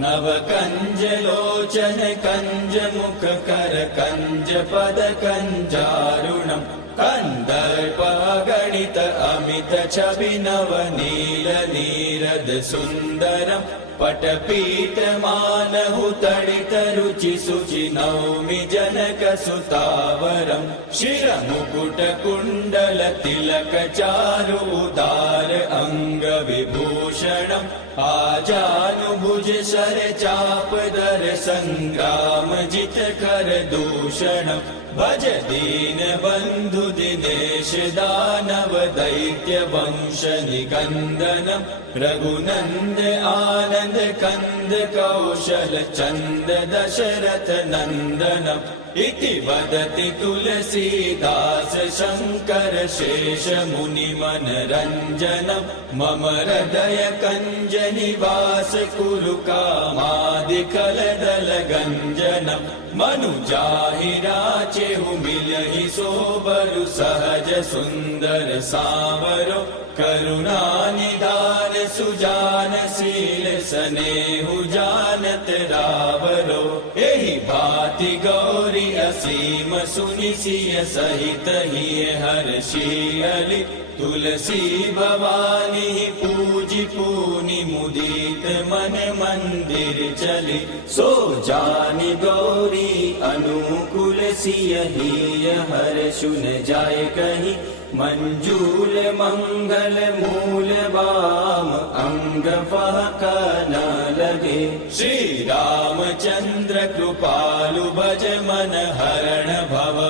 नव कंज लोचन कंज मुख कर कंज पद कंजारुणम कंदर्प गणित अमित छवि नव नील नीरद सुंदरम पटपीत मानहु तडित रुचि सुचि नौमि जनक सुतावरम शिर मुकुट कुंडल तिलक चारु उदार अंग विभूषणम आजानुभुज सर चाप दर संग्राम जित कर दूषणम भज दीन बंधु दिनेश दानव दैत्य वंश निकंदनम रघुनंद आनंद कंद कौशल चंद दशरथ नंदनम इति वदति तुलसीदास शंकर शेष मुनि मन रंजनम मम हृदय कंज निवास कुरु कामादिकल दल गंजनम मनु जाहि राचेहु मिलहि सोबरु सहज सुंदर सावरो करुणा निदान सुजान शील सनेहु जानत रावरो एहि भांति गौरी असीम सुनि सिय सहित ही हर्षियलि तुलसी भवानी पूजि पूनि मुदित मन मंदिर चली सो जानि गौरी अनुकूल सिय ही हर्षु न जाय कहीं मंजूल मंगल मूल वाम अंग फहक न लगे श्री रामचंद्र कृपालु भज मन हरण भव